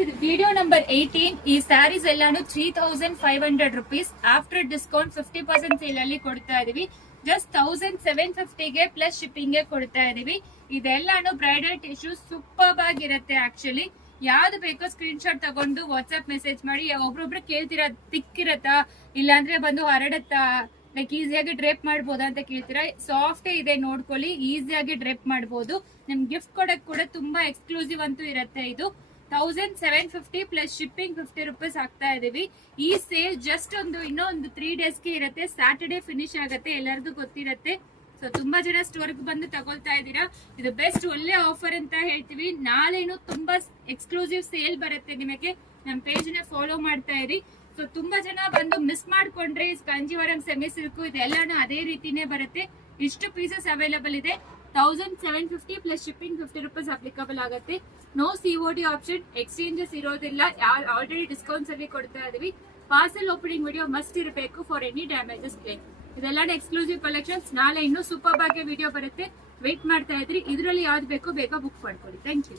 Video number 18 ಈ ಸ್ಯಾರೀಸ್ ಎಲ್ಲಾನು 3500 rupees after discount 50% sale ಅಲ್ಲಿ ಕೊಡ್ತಾ ಇದೀವಿ. ಜಸ್ಟ್ 1750 ಗೆ ಪ್ಲಸ್ ಶಿಪ್ಪಿಂಗ್ ಗೆ ಕೊಡ್ತಾ ಇದೀವಿ. ಇದೆಲ್ಲಾನು ಬ್ರೈಡಲ್ ಟಿಶ್ಯೂ ಸೂಪರ್ ಆಗಿರುತ್ತೆ. ಆಕ್ಚುಲಿ ಯಾವ್ದು ಬೇಕೋ ಸ್ಕ್ರೀನ್ ಶಾಟ್ ತಗೊಂಡು ವಾಟ್ಸ್ಆಪ್ ಮೆಸೇಜ್ ಮಾಡಿ. ಒಬ್ರೊಬ್ರು ಕೇಳ್ತೀರಾ ತಿಕ್ಕಿರತ್ತಾ ಇಲ್ಲಾಂದ್ರೆ ಬಂದು ಹರಡತ್ತಾ, ಲೈಕ್ ಈಸಿಯಾಗಿ ಡ್ರೇಪ್ ಮಾಡ್ಬೋದಾ ಅಂತ ಕೇಳ್ತೀರಾ. ಸಾಫ್ಟ್ ಇದೆ, ನೋಡ್ಕೊಳ್ಳಿ, ಈಸಿಯಾಗಿ ಡ್ರೇಪ್ ಮಾಡ್ಬೋದು. ನಿಮ್ ಗಿಫ್ಟ್ ಕೊಡಕ್ ಕೂಡ ತುಂಬಾ ಎಕ್ಸ್ಕ್ಲೂಸಿವ್ ಅಂತೂ ಇರುತ್ತೆ. ಇದು 1750 ಪ್ಲಸ್ ಶಿಪ್ಪಿಂಗ್ 50 rupees ಆಗ್ತಾ ಇದೀವಿ. ಈ ಸೇಲ್ ಜಸ್ಟ್ ಇನ್ನೊಂದು 3 days ಗೆ ಇರುತ್ತೆ. ಸ್ಯಾಟರ್ಡೆ ಫಿನಿಶ್ ಆಗುತ್ತೆ, ಎಲ್ಲರಿಗೂ ಗೊತ್ತಿರುತ್ತೆ. ಸೊ ತುಂಬಾ ಜನ ಸ್ಟೋರ್ಗೆ ಬಂದು ತಗೊಳ್ತಾ ಇದ್ದೀರಾ. ಇದು ಬೆಸ್ಟ್ ಒಳ್ಳೆ ಆಫರ್ ಅಂತ ಹೇಳ್ತೀವಿ. ನಾಳೆನು ತುಂಬಾ ಎಕ್ಸ್ಕ್ಲೂಸಿವ್ ಸೇಲ್ ಬರುತ್ತೆ ನಿಮಗೆ. ನಮ್ಮ ಪೇಜ್ ನ ಫಾಲೋ ಮಾಡ್ತಾ ಇರಿ. ಸೊ ತುಂಬಾ ಜನ ಬಂದು ಮಿಸ್ ಮಾಡ್ಕೊಂಡ್ರೆ ಕಾಂಜೀವರಂ ಸೆಮಿ ಸಿಲ್ಕ್ ಇದೆಲ್ಲಾನು ಅದೇ ರೀತಿನೇ ಬರುತ್ತೆ. ಇಷ್ಟು ಪೀಸಸ್ ಅವೈಲೇಬಲ್ ಇದೆ. 1750 ಪ್ಲಸ್ ಶಿಪ್ಪಿಂಗ್ 50 rupees ಅಪ್ಲಿಕಬಲ್ ಆಗುತ್ತೆ. ನೋ ಸಿಒಡಿ ಆಪ್ಷನ್, ಎಕ್ಸ್ಚೇಂಜಸ್ ಇರೋದಿಲ್ಲ. ಆಲ್ರೆಡಿ ಡಿಸ್ಕೌಂಟ್ಸ್ ಅಲ್ಲಿ ಕೊಡ್ತಾ ಇದೀವಿ. ಪಾರ್ಸಲ್ ಓಪನಿಂಗ್ ವಿಡಿಯೋ ಮಸ್ಟ್ ಇರಬೇಕು ಫಾರ್ ಎನಿ ಡ್ಯಾಮೇಜಸ್ ಕ್ಲೇಮ್. ಇದೆಲ್ಲ ಎಕ್ಸ್ಕ್ಲೂಸಿವ್ ಕಲೆಕ್ಷನ್ಸ್. ನಾಳೆ ಇನ್ನೂ ಸೂಪರ್ ಆಗಿ ವಿಡಿಯೋ ಬರುತ್ತೆ. ವೇಟ್ ಮಾಡ್ತಾ ಇದ್ರಿ. ಇದರಲ್ಲಿ ಯಾವ್ದು ಬೇಕೋ ಬೇಗ ಬುಕ್ ಮಾಡ್ಕೊಳ್ಳಿ. Thank you.